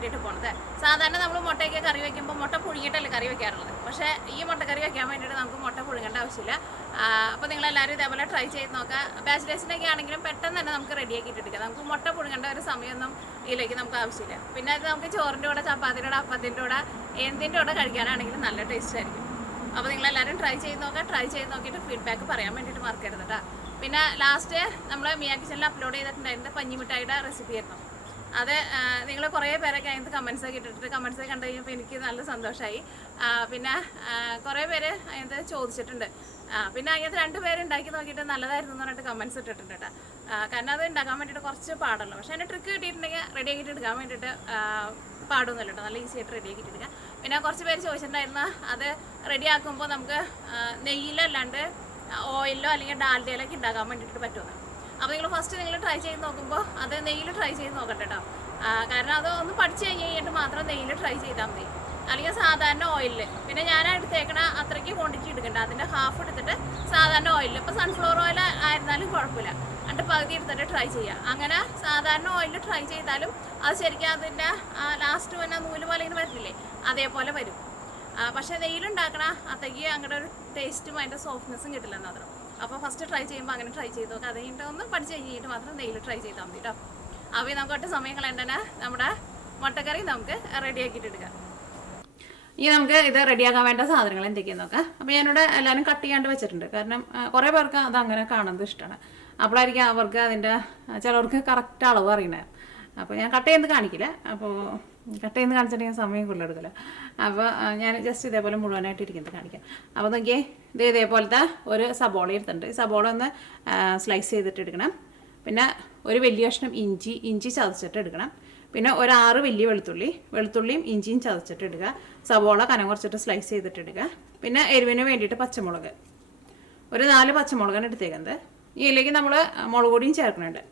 വേണ്ടിയിട്ട് പോണത്. സാധാരണ നമ്മൾ മുട്ടയൊക്കെ കറി വയ്ക്കുമ്പോൾ മുട്ട പുഴുങ്ങിയിട്ടല്ലേ കറി വയ്ക്കാറുള്ളത്. പക്ഷേ ഈ മുട്ടക്കറി വയ്ക്കാൻ വേണ്ടിയിട്ട് നമുക്ക് മുട്ട പുഴുങ്ങേണ്ട ആവശ്യമില്ല. അപ്പോൾ നിങ്ങളെല്ലാവരും ഇതേപോലെ ട്രൈ ചെയ്ത് നോക്കുക. ബാച്ചിലേഴ്സിനൊക്കെ ആണെങ്കിലും പെട്ടെന്ന് തന്നെ നമുക്ക് റെഡിയാക്കിയിട്ട് എടുക്കാം. നമുക്ക് മുട്ട പുഴുങ്ങേണ്ട ഒരു സമയമൊന്നും ഇതിലേക്ക് നമുക്ക് ആവശ്യമില്ല. പിന്നെ അത് നമുക്ക് ചോറിൻ്റെ കൂടെ, ചപ്പാത്തിയുടെ കൂടെ, അപ്പത്തിൻ്റെ കൂടെ, എന്തിൻ്റെ കൂടെ കഴിക്കാനാണെങ്കിലും നല്ല ടേസ്റ്റ് ആയിരിക്കും. അപ്പോൾ നിങ്ങളെല്ലാവരും ട്രൈ ചെയ്ത് നോക്കുക. ട്രൈ ചെയ്ത് നോക്കിയിട്ട് ഫീഡ്ബാക്ക് പറയാൻ വേണ്ടിയിട്ട് മറക്കരുത് കേട്ടോ. പിന്നെ ലാസ്റ്റ് നമ്മൾ മിയ കിച്ചണിൽ അപ്ലോഡ് ചെയ്തിട്ടുണ്ടായിരുന്നത് പഞ്ഞിമിഠായിയുടെ റെസിപ്പി ആയിരുന്നു. അത് നിങ്ങൾ കുറേ പേരൊക്കെ അതിനകത്ത് കമൻസൊക്കെ ഇട്ടിട്ട് കമൻസ് കണ്ടു കഴിഞ്ഞപ്പോൾ എനിക്ക് നല്ല സന്തോഷമായി. പിന്നെ കുറേ പേര് അതിനകത്ത് ചോദിച്ചിട്ടുണ്ട്. പിന്നെ അതിനകത്ത് 2 പേര് ഉണ്ടാക്കി നോക്കിയിട്ട് നല്ലതായിരുന്നു എന്ന് പറഞ്ഞിട്ട് കമൻസ് ഇട്ടിട്ടുണ്ട് കേട്ടോ. കാരണം അത് ഉണ്ടാക്കാൻ വേണ്ടിയിട്ട് കുറച്ച് പാടുള്ളൂ. പക്ഷേ അതിൻ്റെ ട്രിക്ക് കിട്ടിയിട്ടുണ്ടെങ്കിൽ റെഡി ആക്കിയിട്ട് എടുക്കാൻ വേണ്ടിയിട്ട് പാടൊന്നുമില്ല കേട്ടോ. നല്ല ഈസി ആയിട്ട് റെഡി ആക്കിയിട്ട് എടുക്കാം. പിന്നെ കുറച്ച് പേര് ചോദിച്ചിട്ടുണ്ടായിരുന്നു അത് റെഡി ആക്കുമ്പോൾ നമുക്ക് നെയ്യിലല്ലാണ്ട് ഓയിലോ അല്ലെങ്കിൽ ഡാൽഡയിലൊക്കെ ഉണ്ടാക്കാൻ വേണ്ടിയിട്ട് പറ്റുമെന്ന്. അപ്പോൾ നിങ്ങൾ ഫസ്റ്റ് നിങ്ങൾ ട്രൈ ചെയ്ത് നോക്കുമ്പോൾ അത് നെയ്യിൽ ട്രൈ ചെയ്ത് നോക്കട്ടെ കേട്ടോ. കാരണം അത് ഒന്ന് പഠിച്ച് കഴിഞ്ഞിട്ട് മാത്രം നെയ്യിൽ ട്രൈ ചെയ്താൽ മതി. അല്ലെങ്കിൽ സാധാരണ ഓയിലിൽ. പിന്നെ ഞാൻ എടുത്തേക്കണ അത്രയ്ക്ക് ക്വാണ്ടിറ്റി എടുക്കണ്ട. അതിൻ്റെ ഹാഫ് എടുത്തിട്ട് സാധാരണ ഓയിലിൽ, ഇപ്പോൾ സൺഫ്ലവർ ഓയിൽ ആയിരുന്നാലും കുഴപ്പമില്ല, എന്നിട്ട് പകുതി എടുത്തിട്ട് ട്രൈ ചെയ്യുക. അങ്ങനെ സാധാരണ ഓയിലിൽ ട്രൈ ചെയ്താലും അത് ശരിക്കും അതിൻ്റെ ലാസ്റ്റ് പിന്നെ നൂല് പോലെ ഇങ്ങനെ വരില്ലേ, അതേപോലെ വരും. പക്ഷേ നെയ്യിലുണ്ടാക്കണ അത്രയ്ക്ക് അങ്ങനെ ഒരു ടേസ്റ്റും അതിൻ്റെ സോഫ്റ്റ്നെസ്സും കിട്ടില്ല മാത്രം. അപ്പോൾ ഫസ്റ്റ് ട്രൈ ചെയ്യുമ്പോൾ അങ്ങനെ ട്രൈ ചെയ്ത് നോക്കുക. അത് കഴിഞ്ഞിട്ട് ഒന്ന് പഠിച്ച് കഴിഞ്ഞിട്ട് മാത്രം നെയ്യിൽ ട്രൈ ചെയ്താൽ മതി കേട്ടോ. അപ്പോൾ നമുക്ക് ഒറ്റ സമയം കളയണ്ടേ നമ്മുടെ മുട്ടക്കറി നമുക്ക് റെഡിയാക്കിയിട്ട് എടുക്കാം. ഇനി നമുക്ക് ഇത് റെഡിയാക്കാൻ വേണ്ട സാധനങ്ങൾ എന്തൊക്കെയാണെന്ന് നോക്കാം. അപ്പോൾ ഞാനിവിടെ എല്ലാവരും കട്ട് ചെയ്യാണ്ട് വെച്ചിട്ടുണ്ട്. കാരണം കുറേ പേർക്ക് അതങ്ങനെ കാണുന്നത് ഇഷ്ടമാണ്. അപ്പോഴായിരിക്കും അവർക്ക് അതിൻ്റെ ചിലവർക്ക് കറക്റ്റ് അളവ് അറിയണേ. അപ്പോൾ ഞാൻ കട്ട് ചെയ്യുന്നത് കാണിക്കില്ല. അപ്പോൾ കട്ട് ചെയ്യുന്നത് കാണിച്ചിട്ടുണ്ടെങ്കിൽ സമയം കൂടുതലെടുക്കില്ല. അപ്പോൾ ഞാൻ ജസ്റ്റ് ഇതേപോലെ മുഴുവനായിട്ട് ഇരിക്കുന്നത് കാണിക്കാം. അപ്പോൾ നോക്കിയേ, ഇതേപോലത്തെ ഒരു സബോള എടുത്തിട്ടുണ്ട്. ഈ സബോള ഒന്ന് സ്ലൈസ് ചെയ്തിട്ട് എടുക്കണം. പിന്നെ ഒരു വലിയ കഷ്ണം ഇഞ്ചി ചതച്ചിട്ട് എടുക്കണം. പിന്നെ ഒരു 6 വലിയ വെളുത്തുള്ളിയും ഇഞ്ചിയും ചതച്ചിട്ട് ഇടുക. സബോള കനം കുറച്ചിട്ട് സ്ലൈസ് ചെയ്തിട്ട് ഇടുക. പിന്നെ എരിവിന് വേണ്ടിയിട്ട് പച്ചമുളക് ഒരു 4 പച്ചമുളകാണ് എടുത്തേക്കുന്നത്. ഇതിലേക്ക് നമ്മൾ മുളക് പൊടിയും ചേർക്കുന്നുണ്ട്.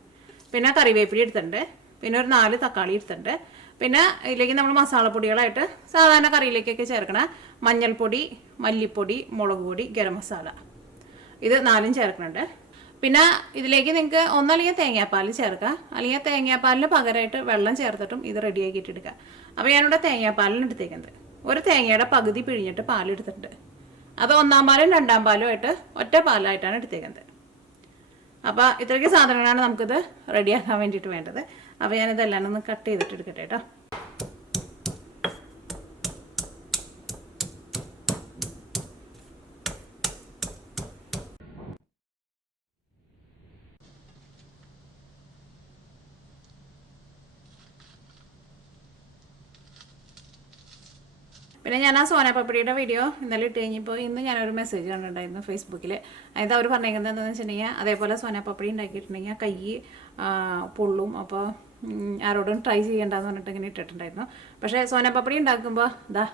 പിന്നെ കറിവേപ്പില എടുത്തിട്ടുണ്ട്. പിന്നെ ഒരു 4 തക്കാളി എടുത്തിട്ടുണ്ട്. പിന്നെ ഇതിലേക്ക് നമ്മൾ മസാലപ്പൊടികളായിട്ട് സാധാരണ കറിയിലേക്കൊക്കെ ചേർക്കണ മഞ്ഞൾപ്പൊടി, മല്ലിപ്പൊടി, മുളക് പൊടി, ഗരം മസാല, ഇത് 4ഉം ചേർക്കുന്നുണ്ട്. പിന്നെ ഇതിലേക്ക് നിങ്ങൾക്ക് ഒന്നല്ലെങ്കിൽ തേങ്ങാപ്പാൽ ചേർക്കുക, അല്ലെങ്കിൽ തേങ്ങാപ്പാലിന് പകരമായിട്ട് വെള്ളം ചേർത്തിട്ടും ഇത് റെഡിയാക്കിയിട്ട് എടുക്കുക. അപ്പോൾ ഞാനിവിടെ തേങ്ങാപ്പാലിന് എടുത്തേക്കുന്നത്. ഒരു തേങ്ങയുടെ പകുതി പിഴിഞ്ഞിട്ട് പാലെടുത്തിട്ടുണ്ട്. അത് 1-ാം പാലും 2-ാം പാലും ആയിട്ട് ഒറ്റ പാലായിട്ടാണ് എടുത്തേക്കുന്നത്. അപ്പോൾ ഇത്രയ്ക്ക് സാധനങ്ങളാണ് നമുക്കിത് റെഡിയാക്കാൻ വേണ്ടിയിട്ട് വേണ്ടത്. അപ്പോൾ ഞാനിതെല്ലാം ഒന്ന് കട്ട് ചെയ്തിട്ട് എടുക്കട്ടെ കേട്ടോ. പിന്നെ ഞാൻ ആ സോനാപ്പപ്പടിയുടെ വീഡിയോ ഇന്നലെ ഇട്ട് കഴിഞ്ഞപ്പോൾ ഇന്ന് ഞാനൊരു മെസ്സേജ് കണ്ടിട്ടുണ്ടായിരുന്നു ഫേസ്ബുക്കിൽ. അതായത് അവർ പറഞ്ഞേക്കുന്നത് എന്താണെന്ന് വെച്ചിട്ടുണ്ടെങ്കിൽ അതേപോലെ സോനാപ്പപ്പടി ഉണ്ടാക്കിയിട്ടുണ്ടെങ്കിൽ കൈ പൊള്ളും, അപ്പോൾ ആരോടും ട്രൈ ചെയ്യേണ്ടെന്ന് പറഞ്ഞിട്ട് ഇങ്ങനെ ഇട്ടിട്ടുണ്ടായിരുന്നു. പക്ഷേ സോനാപ്പപ്പടി ഉണ്ടാക്കുമ്പോൾ ദാ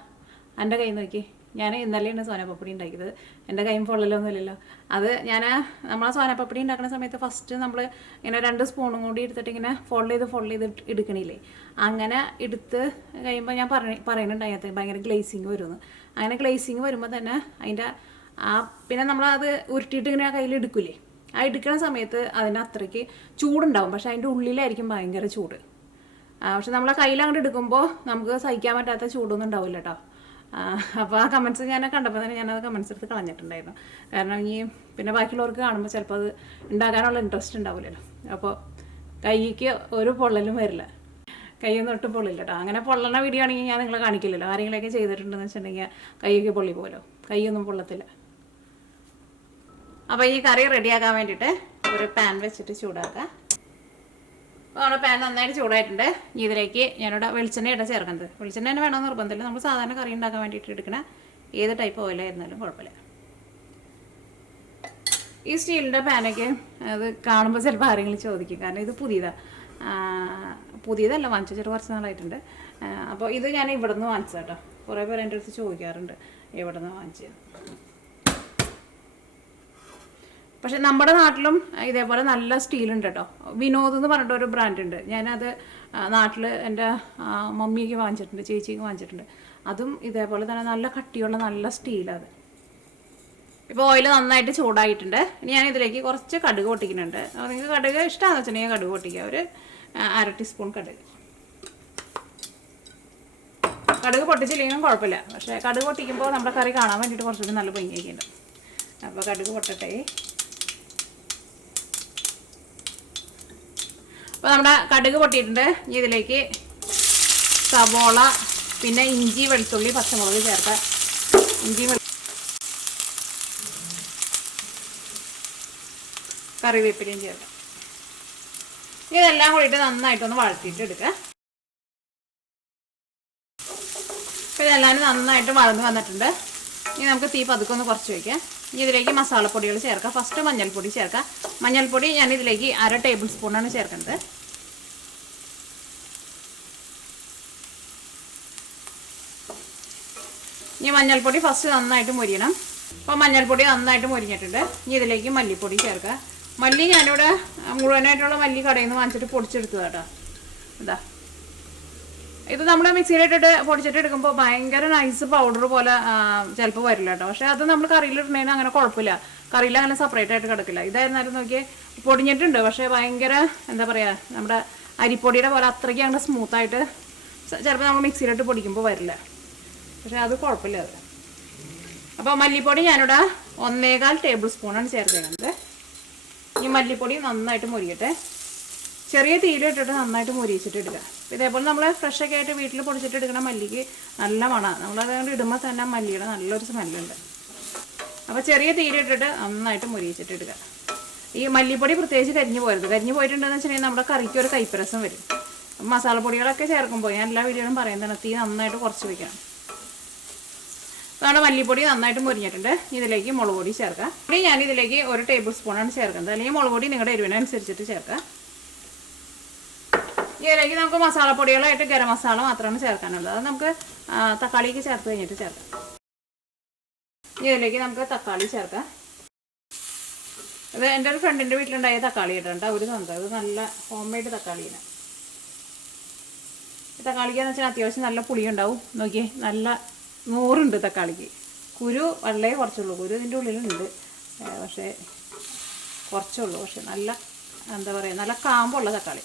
എൻ്റെ കൈ നോക്കി, ഞാൻ ഇന്നലെയാണ് സോനാപ്പപ്പടി ഉണ്ടാക്കിയത്. എൻ്റെ കൈയും പൊള്ളലൊന്നുമില്ലല്ലോ. അത് നമ്മൾ ആ സോനാപ്പപ്പടി ഉണ്ടാക്കുന്ന സമയത്ത് ഫസ്റ്റ് നമ്മൾ ഇങ്ങനെ 2 സ്പൂണും കൂടി എടുത്തിട്ട് ഇങ്ങനെ ഫോൾഡ് ചെയ്ത് എടുക്കണില്ലേ, അങ്ങനെ എടുത്ത് കഴിയുമ്പോൾ ഞാൻ പറയുന്നുണ്ട് അതിനകത്ത് ഭയങ്കര ഗ്ലേസിങ് വരുമെന്ന്. അങ്ങനെ ഗ്ലേസിങ് വരുമ്പോൾ തന്നെ അതിൻ്റെ പിന്നെ നമ്മളത് ഉരുട്ടിയിട്ട് ഇങ്ങനെ ആ കയ്യിൽ എടുക്കില്ലേ, ആ എടുക്കുന്ന സമയത്ത് അതിന് അത്രയ്ക്ക് ചൂടുണ്ടാവും. പക്ഷേ അതിൻ്റെ ഉള്ളിലായിരിക്കും ഭയങ്കര ചൂട്. പക്ഷെ നമ്മളെ കയ്യിൽ അങ്ങോട്ട് എടുക്കുമ്പോൾ നമുക്ക് സഹിക്കാൻ പറ്റാത്ത ചൂടൊന്നും ഉണ്ടാവില്ല കേട്ടോ. അപ്പോൾ ആ കമൻസ് ഞാൻ കണ്ടപ്പോൾ തന്നെ ഞാനത് കമൻസ് എടുത്ത് കളഞ്ഞിട്ടുണ്ടായിരുന്നു. കാരണം പിന്നെ ബാക്കിയുള്ളവർക്ക് കാണുമ്പോൾ ചിലപ്പോൾ അത് ഉണ്ടാക്കാനുള്ള ഇൻട്രസ്റ്റ് ഉണ്ടാവില്ലല്ലോ. അപ്പോൾ കൈക്ക് ഒരു പൊള്ളലും വരില്ല, കൈയൊന്നും ഒട്ടും പൊള്ളില്ല കേട്ടോ. അങ്ങനെ പൊള്ളണ വീഡിയോ ആണെങ്കിൽ ഞാൻ നിങ്ങളെ കാണിക്കില്ലല്ലോ. ആരെങ്കിലുമൊക്കെ ചെയ്തിട്ടുണ്ടെന്ന് വെച്ചിട്ടുണ്ടെങ്കിൽ കൈയൊക്കെ പൊള്ളി പോലോ, കൈയൊന്നും പൊള്ളത്തില്ല. അപ്പോൾ ഈ കറി റെഡിയാക്കാൻ വേണ്ടിയിട്ട് ഒരു പാൻ വെച്ചിട്ട് ചൂടാക്കുക. അപ്പോൾ നമ്മുടെ പാൻ നന്നായിട്ട് ചൂടായിട്ടുണ്ട്. ഇതിലേക്ക് ഞാനിവിടെ വെളിച്ചെണ്ണയാണ് ചേർക്കുന്നത്. വെളിച്ചെണ്ണ തന്നെ വേണമെന്ന് നിർബന്ധമില്ല. നമ്മൾ സാധാരണ കറി ഉണ്ടാക്കാൻ വേണ്ടിയിട്ട് എടുക്കണ ഏത് ടൈപ്പ് ഓയിലായിരുന്നാലും കുഴപ്പമില്ല. ഈ സ്റ്റീലിൻ്റെ പാനൊക്കെ അത് കാണുമ്പോൾ ചിലപ്പോൾ ആരെങ്കിലും ചോദിക്കും, കാരണം ഇത് പുതിയതല്ല, വാങ്ങിച്ചിട്ട് കുറച്ച് നാളായിട്ടുണ്ട്. അപ്പോൾ ഇത് ഞാൻ ഇവിടെ നിന്ന് വാങ്ങിച്ചത് കേട്ടോ. കുറേ പേർ എൻ്റെ അടുത്ത് ചോദിക്കാറുണ്ട് എവിടെ നിന്ന് വാങ്ങിച്ചത്. പക്ഷെ നമ്മുടെ നാട്ടിലും ഇതേപോലെ നല്ല സ്റ്റീലുണ്ട് കേട്ടോ. വിനോദ് എന്ന് പറഞ്ഞിട്ടൊരു ബ്രാൻഡ് ഉണ്ട്. ഞാനത് നാട്ടിൽ എൻ്റെ മമ്മിക്ക് വാങ്ങിച്ചിട്ടുണ്ട്, ചേച്ചിക്ക് വാങ്ങിച്ചിട്ടുണ്ട്. അതും ഇതേപോലെ തന്നെ നല്ല കട്ടിയുള്ള നല്ല സ്റ്റീലത്. ഇപ്പോൾ ഓയിൽ നന്നായിട്ട് ചൂടായിട്ടുണ്ട്. ഇനി ഞാൻ ഇതിലേക്ക് കുറച്ച് കടുക് പൊട്ടിക്കുന്നുണ്ട്. അപ്പോൾ നിങ്ങൾക്ക് കടുക് ഇഷ്ടമാണെന്ന് വെച്ചിട്ടുണ്ടെങ്കിൽ കടുക് പൊട്ടിക്കുക. ഒരു 1/2 ടീസ്പൂൺ കടുക്. കടുക് പൊട്ടിച്ചില്ലെങ്കിലും കുഴപ്പമില്ല. പക്ഷേ കടുക് പൊട്ടിക്കുമ്പോൾ നമ്മുടെ കറി കാണാൻ വേണ്ടിയിട്ട് കുറച്ചുകൂടി നല്ല ഭംഗിയൊക്കെയുണ്ട്. അപ്പോൾ കടുക് പൊട്ടട്ടെ. അപ്പോൾ നമ്മുടെ കടുക് പൊട്ടിയിട്ടുണ്ട്. ഇനി ഇതിലേക്ക് സവോള, പിന്നെ ഇഞ്ചി, വെളുത്തുള്ളി, പച്ചമുളക് ചേർക്കാം. ഇഞ്ചി, കറിവേപ്പിലയും ചേർക്കാം. ഇതെല്ലാം കൂടിയിട്ട് നന്നായിട്ടൊന്ന് വഴറ്റിയിട്ട് എടുക്കുക. അപ്പോൾ ഇതെല്ലാം നന്നായിട്ട് വഴന്ന് വന്നിട്ടുണ്ട്. ഇനി നമുക്ക് തീ പതുക്കൊന്ന് കുറച്ച് വയ്ക്കാം. ഇനി ഇതിലേക്ക് മസാലപ്പൊടികൾ ചേർക്കാം. ഫസ്റ്റ് മഞ്ഞൾപ്പൊടി ചേർക്കാം. മഞ്ഞൾപ്പൊടി ഞാനിതിലേക്ക് 1/2 ടേബിൾ സ്പൂണാണ് ചേർക്കുന്നത്. ഇനി മഞ്ഞൾപ്പൊടി ഫസ്റ്റ് നന്നായിട്ട് മൊരിയണം. അപ്പോൾ മഞ്ഞൾപ്പൊടി നന്നായിട്ട് മൊരിഞ്ഞിട്ടുണ്ട്. ഇനി ഇതിലേക്ക് മല്ലിപ്പൊടി ചേർക്കുക. മല്ലി ഞാനിവിടെ മുഴുവനായിട്ടുള്ള മല്ലി കടയിൽ നിന്ന് വാങ്ങിച്ചിട്ട് പൊടിച്ചെടുത്തത് കേട്ടോ. ഇതാ, ഇത് നമ്മൾ മിക്സിയിലിട്ടിട്ട് പൊടിച്ചിട്ട് എടുക്കുമ്പോൾ ഭയങ്കര നൈസ് പൗഡർ പോലെ ചിലപ്പോൾ വരില്ല കേട്ടോ. പക്ഷേ അത് നമ്മൾ കറിയിലിടുന്നതിന് അങ്ങനെ കുഴപ്പമില്ല. കറിയിൽ അങ്ങനെ സെപ്പറേറ്റ് ആയിട്ട് കിടക്കില്ല. ഇതായിരുന്നാലും നോക്കിയേ പൊടിഞ്ഞിട്ടുണ്ട്. പക്ഷേ ഭയങ്കര എന്താ പറയുക, നമ്മുടെ അരിപ്പൊടിയുടെ പോലെ അത്രയ്ക്ക് അങ്ങനെ സ്മൂത്തായിട്ട് ചിലപ്പോൾ നമ്മൾ മിക്സിയിലിട്ട് പൊടിക്കുമ്പോൾ വരില്ല. പക്ഷേ അത് കുഴപ്പമില്ല അത്. അപ്പോൾ മല്ലിപ്പൊടി ഞാനിവിടെ 1.25 ടേബിൾ സ്പൂണാണ് ചേർത്തേക്കുന്നത്. ഈ മല്ലിപ്പൊടി നന്നായിട്ട് മൊരിയട്ടെ. ചെറിയ തീയിലിട്ടിട്ട് നന്നായിട്ട് മൊരിയിച്ചിട്ട് ഇടുക. ഇതേപോലെ നമ്മൾ ഫ്രഷൊക്കെ ആയിട്ട് വീട്ടിൽ പൊടിച്ചിട്ട് എടുക്കുന്ന മല്ലിക്ക് നല്ല മണമാണ്. നമ്മളതുകൊണ്ട് ഇടുമ്പോൾ തന്നെ മല്ലിയുടെ നല്ലൊരു സ്മെല്ലുണ്ട്. അപ്പോൾ ചെറിയ തീയിലിട്ടിട്ട് നന്നായിട്ട് മൊരിയിച്ചിട്ട് ഇടുക. ഈ മല്ലിപ്പൊടി പ്രത്യേകിച്ച് കരിഞ്ഞു പോരുത്. കരിഞ്ഞു പോയിട്ടുണ്ടെന്ന് വെച്ചിട്ടുണ്ടെങ്കിൽ നമ്മുടെ കറിക്ക് ഒരു കൈപ്പരസം വരും. മസാലപ്പൊടികളൊക്കെ ചേർക്കുമ്പോൾ ഞാൻ എല്ലാ വീഡിയോയിലും പറയുന്നതാണ് തീ നന്നായിട്ട് കുറച്ച് വയ്ക്കണം. അതാണ് മല്ലിപ്പൊടി നന്നായിട്ട് മുരിഞ്ഞിട്ടുണ്ട്. ഇതിലേക്ക് മുളക് പൊടി ചേർക്കാം. പൊടി ഞാനിതിലേക്ക് 1 ടേബിൾ സ്പൂണാണ് ചേർക്കുന്നത്. അല്ലെങ്കിൽ മുളക് പൊടി നിങ്ങളുടെ എരിവിനനുസരിച്ചിട്ട് ചേർക്കാം. ഇതിലേക്ക് നമുക്ക് മസാലപ്പൊടികളായിട്ട് ഗരം മസാല മാത്രമാണ് ചേർക്കാനുള്ളത്. അത് നമുക്ക് തക്കാളിക്ക് ചേർത്ത് കഴിഞ്ഞിട്ട് ചേർക്കാം. ഇതിലേക്ക് നമുക്ക് തക്കാളി ചേർക്കാം. ഇത് എൻ്റെ ഒരു ഫ്രണ്ടിൻ്റെ വീട്ടിലുണ്ടായ തക്കാളി ഇട്ടുണ്ട്. അവർ തന്നത് ഇത് നല്ല ഹോം മെയ്ഡ് തക്കാളിയാണ്. തക്കാളിക്കാന്ന് വെച്ചാൽ അത്യാവശ്യം നല്ല പുളി ഉണ്ടാവും. നോക്കിയേ, നല്ല 100 തക്കാളിക്ക്. കുരു വളരെ കുറച്ചുള്ളൂ. കുരു ഇതിൻ്റെ ഉള്ളിലുണ്ട്, പക്ഷേ കുറച്ചുള്ളൂ. പക്ഷെ നല്ല എന്താ പറയുക, നല്ല കാമ്പുള്ള തക്കാളി.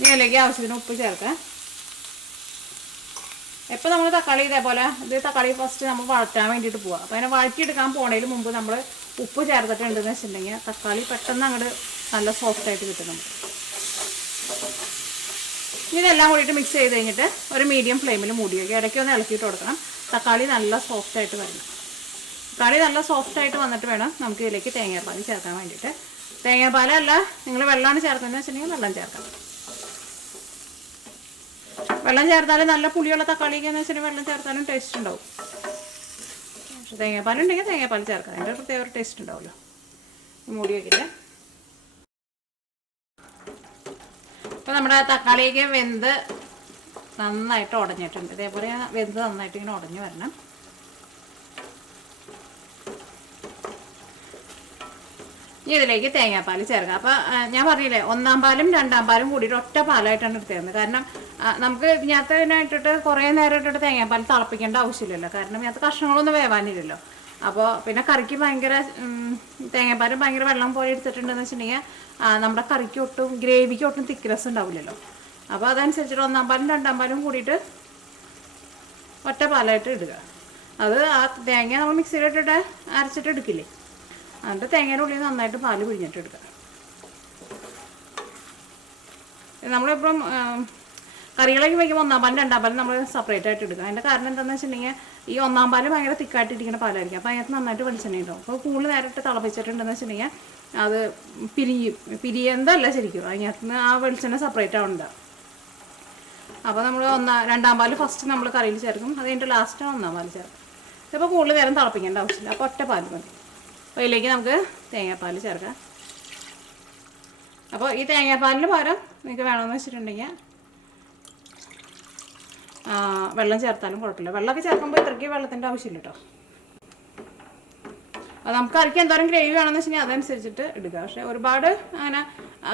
ഇതിലേക്ക് ആവശ്യത്തിന് ഉപ്പ് ചേർക്കാം. എപ്പോൾ നമ്മൾ തക്കാളി ഇതേപോലെ തക്കാളി ഫസ്റ്റ് നമ്മൾ വഴറ്റാൻ വേണ്ടിയിട്ട് പോവാം. അപ്പോൾ അതിനെ വഴറ്റിയെടുക്കാൻ പോണതിന് മുമ്പ് നമ്മൾ ഉപ്പ് ചേർത്തിട്ടുണ്ടെന്ന് വെച്ചിട്ടുണ്ടെങ്കിൽ തക്കാളി പെട്ടെന്ന് അങ്ങോട്ട് നല്ല സോഫ്റ്റായിട്ട് കിട്ടും നമുക്ക്. ഇതെല്ലാം കൂടിയിട്ട് മിക്സ് ചെയ്ത് കഴിഞ്ഞിട്ട് ഒരു മീഡിയം ഫ്ലെയിമിൽ മൂടി വയ്ക്കുക. ഇടയ്ക്ക് ഒന്ന് ഇളക്കിയിട്ട് കൊടുക്കണം. തക്കാളി നല്ല സോഫ്റ്റായിട്ട് വരണം. തക്കാളി നല്ല സോഫ്റ്റായിട്ട് വന്നിട്ട് വേണം നമുക്ക് ഇതിലേക്ക് തേങ്ങാപ്പാൽ ചേർക്കാൻ വേണ്ടിയിട്ട്. തേങ്ങാപ്പാലല്ല, നിങ്ങൾ വെള്ളമാണ് ചേർക്കുന്നതെന്ന് വെച്ചിട്ടുണ്ടെങ്കിൽ വെള്ളം ചേർക്കാം. വെള്ളം ചേർത്താലും നല്ല പുളിയുള്ള തക്കാളിക്ക് എന്ന് വെച്ചിട്ടുണ്ടെങ്കിൽ വെള്ളം ചേർത്താലും ടേസ്റ്റ് ഉണ്ടാവും. പക്ഷെ തേങ്ങാപ്പാലുണ്ടെങ്കിൽ തേങ്ങാപ്പാൽ ചേർക്കാം. അതിൻ്റെ ഒരു പ്രത്യേക ടേസ്റ്റ് ഉണ്ടാവുമല്ലോ. മൂടി വയ്ക്കില്ല. അപ്പോൾ നമ്മുടെ തക്കാളിയൊക്കെ വെന്ത് നന്നായിട്ട് ഉടഞ്ഞിട്ടുണ്ട്. ഇതേപോലെ വെന്ത് നന്നായിട്ട് ഇങ്ങനെ ഉടഞ്ഞു വരണം. ഇനി ഇതിലേക്ക് തേങ്ങാപ്പാൽ ചേർക്കാം. അപ്പോൾ ഞാൻ പറഞ്ഞില്ലേ, 1-ാം പാലും 2-ാം പാലും കൂടിയിട്ട് ഒറ്റ പാലായിട്ടാണ് എടുത്തിരുന്നത്. കാരണം നമുക്ക് ഇതിനകത്തിനായിട്ടിട്ട് കുറേ നേരം ഇട്ടിട്ട് തേങ്ങാപ്പാൽ തിളപ്പിക്കേണ്ട ആവശ്യമില്ലല്ലോ. കാരണം ഇതിനകത്ത് കഷ്ണങ്ങളൊന്നും വേവാനില്ലല്ലോ. അപ്പോൾ പിന്നെ കറിക്ക് ഭയങ്കര തേങ്ങാപ്പാലും ഭയങ്കര വെള്ളം പോലെ എടുത്തിട്ടുണ്ടെന്ന് വെച്ചിട്ടുണ്ടെങ്കിൽ നമ്മുടെ കറിക്ക് ഒട്ടും ഗ്രേവിക്ക് ഒട്ടും തിക്നെസ് ഉണ്ടാവില്ലല്ലോ. അപ്പോൾ അതനുസരിച്ചിട്ട് 1-ാം പാലും 2-ാം പാലും കൂടിയിട്ട് ഒറ്റ പാലായിട്ട് ഇടുക. അത് ആ തേങ്ങ നമ്മൾ മിക്സിയിലിട്ടിട്ട് അരച്ചിട്ട് എടുക്കില്ലേ, എന്നിട്ട് തേങ്ങയുടെ ഉള്ളിൽ നന്നായിട്ട് പാല് പിഴിഞ്ഞിട്ട് എടുക്കുക. നമ്മളിപ്പം കറികളൊക്കെ വയ്ക്കുമ്പോൾ 1-ാം പാലും 2-ാം പാലും നമ്മൾ സെപ്പറേറ്റ് ആയിട്ട് എടുക്കുക. അതിൻ്റെ കാരണം എന്താണെന്ന് വെച്ചിട്ടുണ്ടെങ്കിൽ ഈ 1-ാം പാല് ഭയങ്കര തിക്കായിട്ട് ഇരിക്കുന്ന പാലായിരിക്കും. അപ്പോൾ അതിനകത്ത് നന്നായിട്ട് വെളിച്ചെണ്ണ ഉണ്ടാവും. അപ്പോൾ കൂടുതൽ നേരിട്ട് തിളപ്പിച്ചിട്ടുണ്ടെന്ന് വെച്ചിട്ടുണ്ടെങ്കിൽ അത് പിരിയെന്തല്ല ശരിക്കും, അതിനകത്ത് നിന്ന് ആ വെളിച്ചെണ്ണ സെപ്പറേറ്റ് ആവുന്നുണ്ട്. അപ്പോൾ നമ്മൾ 2-ാം പാല് ഫസ്റ്റ് നമ്മൾ കറിയിൽ ചേർക്കും. അത് കഴിഞ്ഞിട്ട് ലാസ്റ്റ് 1-ാം പാല് ചേർക്കും. ഇപ്പോൾ കൂടുതൽ നേരം തിളപ്പിക്കേണ്ട ആവശ്യമില്ല. അപ്പോൾ ഒറ്റ പാല് മതി. അപ്പോൾ ഇതിലേക്ക് നമുക്ക് തേങ്ങാപ്പാൽ ചേർക്കാം. അപ്പോൾ ഈ തേങ്ങാപ്പാലിന് പകരം നിങ്ങൾക്ക് വേണമെന്ന് വെച്ചിട്ടുണ്ടെങ്കിൽ വെള്ളം ചേർത്താലും കുഴപ്പമില്ല. വെള്ളമൊക്കെ ചേർക്കുമ്പോൾ ഇത്രയ്ക്ക് വെള്ളത്തിൻ്റെ ആവശ്യമില്ല കേട്ടോ. അത് നമുക്ക് കറിക്ക് എന്തോരം ഗ്രേവി വേണമെന്ന് വെച്ചിട്ടുണ്ടെങ്കിൽ അതനുസരിച്ചിട്ട് എടുക്കുക. പക്ഷേ ഒരുപാട് അങ്ങനെ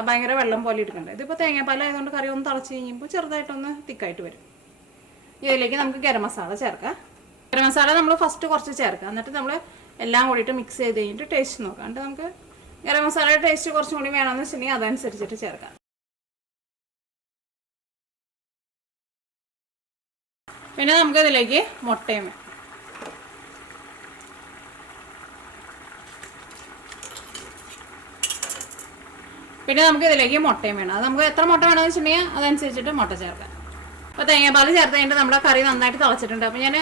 ഭയങ്കര വെള്ളം പോലെ എടുക്കണ്ട. ഇതിപ്പോൾ തേങ്ങാപ്പാലായതുകൊണ്ട് കറി ഒന്ന് തിളച്ച് കഴിയുമ്പോൾ ചെറുതായിട്ടൊന്ന് തിക്കായിട്ട് വരും. ഇതിലേക്ക് നമുക്ക് ഗരം മസാല ചേർക്കാം. ഗരം മസാല നമ്മൾ ഫസ്റ്റ് കുറച്ച് ചേർക്കാം. എന്നിട്ട് നമ്മൾ എല്ലാം കൂടിയിട്ട് മിക്സ് ചെയ്ത് കഴിഞ്ഞിട്ട് ടേസ്റ്റ് നോക്കാം. എന്നിട്ട് നമുക്ക് ഗരം മസാലയുടെ ടേസ്റ്റ് കുറച്ചും കൂടി വേണമെന്ന് വെച്ചിട്ടുണ്ടെങ്കിൽ അതനുസരിച്ചിട്ട് ചേർക്കാം. പിന്നെ നമുക്കിതിലേക്ക് മുട്ടയും വേണം. അത് നമുക്ക് എത്ര മുട്ട വേണമെന്ന് വെച്ചിട്ടുണ്ടെങ്കിൽ അതനുസരിച്ചിട്ട് മുട്ട ചേർക്കാം. അപ്പോൾ തേങ്ങാപ്പാൽ ചേർത്ത് കഴിഞ്ഞിട്ട് നമ്മുടെ കറി നന്നായിട്ട് തിളച്ചിട്ടുണ്ട്. അപ്പോൾ ഞാൻ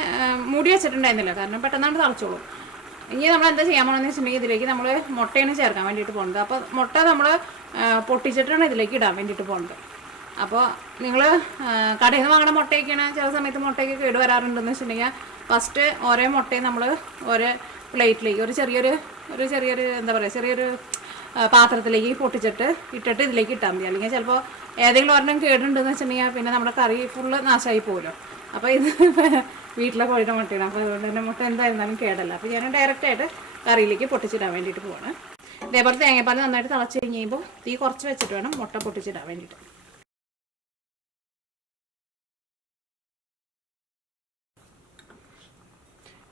മൂടി വെച്ചിട്ടുണ്ടായിരുന്നില്ല, കാരണം പെട്ടെന്നാണ് തിളച്ചോളൂ. ഇനി നമ്മൾ എന്താ ചെയ്യാൻ പോകണമെന്ന് വെച്ചിട്ടുണ്ടെങ്കിൽ ഇതിലേക്ക് നമ്മൾ മുട്ടയാണ് ചേർക്കാൻ വേണ്ടിയിട്ട് പോകുന്നത്. അപ്പോൾ മുട്ട നമ്മൾ പൊട്ടിച്ചിട്ടാണ് ഇതിലേക്ക് ഇടാൻ വേണ്ടിയിട്ട് പോകുന്നത്. അപ്പോൾ നിങ്ങൾ കടയിൽ നിന്ന് വാങ്ങുന്ന മുട്ടയൊക്കെയാണ് ചില സമയത്ത് മുട്ടയൊക്കെ കേട് വരാറുണ്ടെന്ന് വെച്ചിട്ടുണ്ടെങ്കിൽ ഫസ്റ്റ് ഓരോ മുട്ടയും നമ്മൾ ഓരോ പ്ലേറ്റിലേക്ക് ഒരു ചെറിയൊരു എന്താ പറയുക, ചെറിയൊരു പാത്രത്തിലേക്ക് പൊട്ടിച്ചിട്ട് ഇട്ടിട്ട് ഇതിലേക്ക് ഇട്ടാൽ മതി. അല്ലെങ്കിൽ ചിലപ്പോൾ ഏതെങ്കിലും ഒരെണ്ണം കേടുണ്ടെന്ന് വെച്ചിട്ടുണ്ടെങ്കിൽ പിന്നെ നമ്മുടെ കറി ഫുള്ള് നാശമായി പോകുമല്ലോ. അപ്പോൾ ഇത് വീട്ടിലെ കോഴിയുടെ മുട്ടയാണ്. അപ്പോൾ അതുകൊണ്ട് തന്നെ മുട്ട എന്തായിരുന്നാലും കേടല്ല. അപ്പോൾ ഞാൻ ഡയറക്റ്റായിട്ട് കറിയിലേക്ക് പൊട്ടിച്ചിടാൻ വേണ്ടിയിട്ട് പോവാണ്. ഇതേപോലെ തേങ്ങാപ്പാൽ നന്നായിട്ട് തിളച്ച് കഴിഞ്ഞ് കഴിയുമ്പോൾ തീ കുറച്ച് വെച്ചിട്ട് വേണം മുട്ട പൊട്ടിച്ചിടാൻ വേണ്ടിയിട്ട്.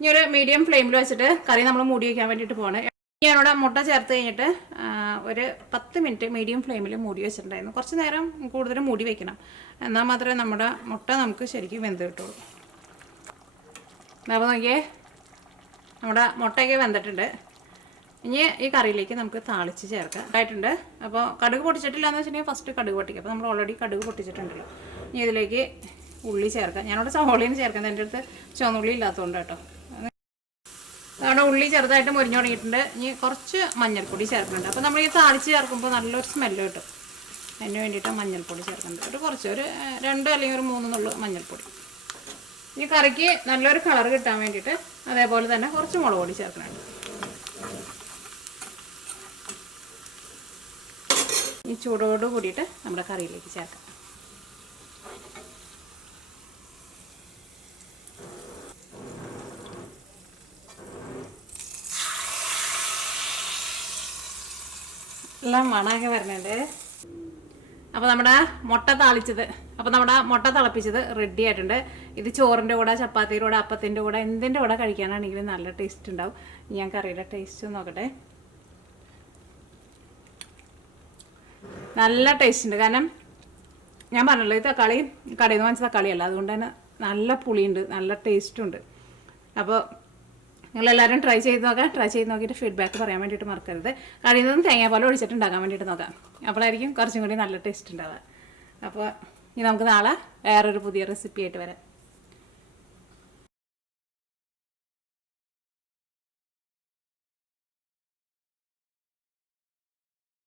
ഇനി ഒരു മീഡിയം ഫ്ലെയിമിൽ വെച്ചിട്ട് കറി നമ്മൾ മൂടി വയ്ക്കാൻ വേണ്ടിയിട്ട് പോവാണ്. ഞാനിവിടെ മുട്ട ചേർത്ത് കഴിഞ്ഞിട്ട് ഒരു 10 മിനിറ്റ് മീഡിയം ഫ്ലെയിമിൽ മൂടി വെച്ചിട്ടുണ്ടായിരുന്നു. കുറച്ച് നേരം കൂടുതൽ മൂടി വയ്ക്കണം, എന്നാൽ മാത്രമേ നമ്മുടെ മുട്ട നമുക്ക് ശരിക്കും വെന്ത് കിട്ടുള്ളൂ. അപ്പോൾ നോക്കിയേ, നമ്മുടെ മുട്ടയൊക്കെ വെന്തിട്ടുണ്ട്. ഇനി ഈ കറിയിലേക്ക് നമുക്ക് താളിച്ച് ചേർക്കാം ആയിട്ടുണ്ട്. അപ്പോൾ കടുക് പൊട്ടിച്ചിട്ടില്ല എന്ന് വെച്ചിട്ടുണ്ടെങ്കിൽ ഫസ്റ്റ് കടുക് പൊട്ടിക്കുക. അപ്പോൾ നമ്മൾ ഓൾറെഡി കടുക് പൊട്ടിച്ചിട്ടുണ്ടല്ലോ. ഇനി ഇതിലേക്ക് ഉള്ളി ചേർക്കാം. ഞാനിവിടെ സവോളയാണ് ചേർക്കുന്നത്, എൻ്റെ അടുത്ത് ചുവന്നുള്ളി ഇല്ലാത്തതുകൊണ്ട് കേട്ടോ. നമ്മുടെ ഉള്ളി ചെറുതായിട്ട് മുരിഞ്ഞു തുടങ്ങിയിട്ടുണ്ട്. ഇനി കുറച്ച് മഞ്ഞൾപ്പൊടി ചേർക്കുന്നുണ്ട്. അപ്പോൾ നമ്മൾ ഈ താളിച്ച് ചേർക്കുമ്പോൾ നല്ലൊരു സ്മെല്ല് കിട്ടും. അതിന് വേണ്ടിയിട്ട് മഞ്ഞൾപ്പൊടി ചേർക്കുന്നുണ്ട്. ഒരു 2 അല്ലെങ്കിൽ ഒരു 3 നുള്ളു മഞ്ഞൾപ്പൊടി. ഈ കറിക്ക് നല്ലൊരു കളർ കിട്ടാൻ വേണ്ടിയിട്ട് അതേപോലെ തന്നെ കുറച്ച് മുളക് പൊടി ചേർക്കുന്നുണ്ട്. ഈ ചൂടോട് കൂടിയിട്ട് നമ്മുടെ കറിയിലേക്ക് ചേർക്കാം. എല്ലാം മണമൊക്കെ വരുന്നുണ്ട്. അപ്പോൾ നമ്മുടെ മുട്ട തിളപ്പിച്ചത് റെഡി ആയിട്ടുണ്ട്. ഇത് ചോറിൻ്റെ കൂടെ, ചപ്പാത്തിയുടെ കൂടെ, അപ്പത്തിൻ്റെ കൂടെ, എന്തിൻ്റെ കൂടെ കഴിക്കാനാണെങ്കിലും നല്ല ടേസ്റ്റ് ഉണ്ടാവും. ഞാൻ കറിയുടെ ടേസ്റ്റ് നോക്കട്ടെ. നല്ല ടേസ്റ്റ് ഉണ്ട്. കാരണം ഞാൻ പറഞ്ഞല്ലോ, ഈ തക്കാളി കടയിൽ നിന്ന് വാങ്ങിച്ച തക്കാളിയല്ല, അതുകൊണ്ട് തന്നെ നല്ല പുളിയുണ്ട്, നല്ല ടേസ്റ്റും ഉണ്ട്. അപ്പോൾ നിങ്ങളെല്ലാവരും ട്രൈ ചെയ്ത് നോക്കിയിട്ട് ഫീഡ്ബാക്ക് പറയാൻ വേണ്ടിയിട്ട് മറക്കരുത്. കഴിയുന്നതും തേങ്ങാപ്പാൽ ഒഴിച്ചിട്ട് ഉണ്ടാക്കാൻ വേണ്ടിയിട്ട് നോക്കാം. അപ്പോഴായിരിക്കും കുറച്ചും കൂടി നല്ല ടേസ്റ്റ് ഉണ്ടാവുക. അപ്പോൾ ഇനി നമുക്ക് നാളെ വേറൊരു പുതിയ റെസിപ്പി ആയിട്ട് വരാം.